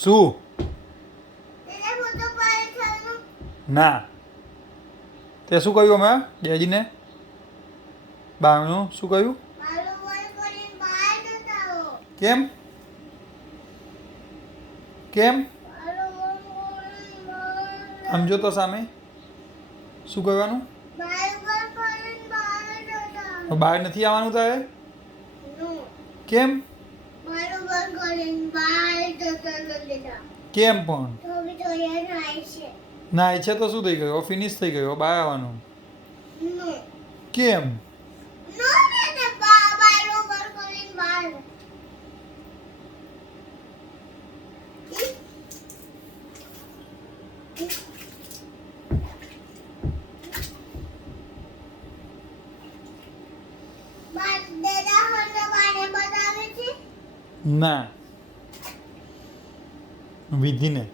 શું ના તે શું કહ્યું અમે ડેડીને બાનું શું કહ્યું કેમ કેમ સમજો તો સામે શું કહેવાનું બહાર નથી આવવાનું તારે કેમ કેમ પણ ના ઈચ્છા તો શું થઈ ગયું ફિનિશ થઈ ગયું બહાર આવવાનું કેમ ના વિધિને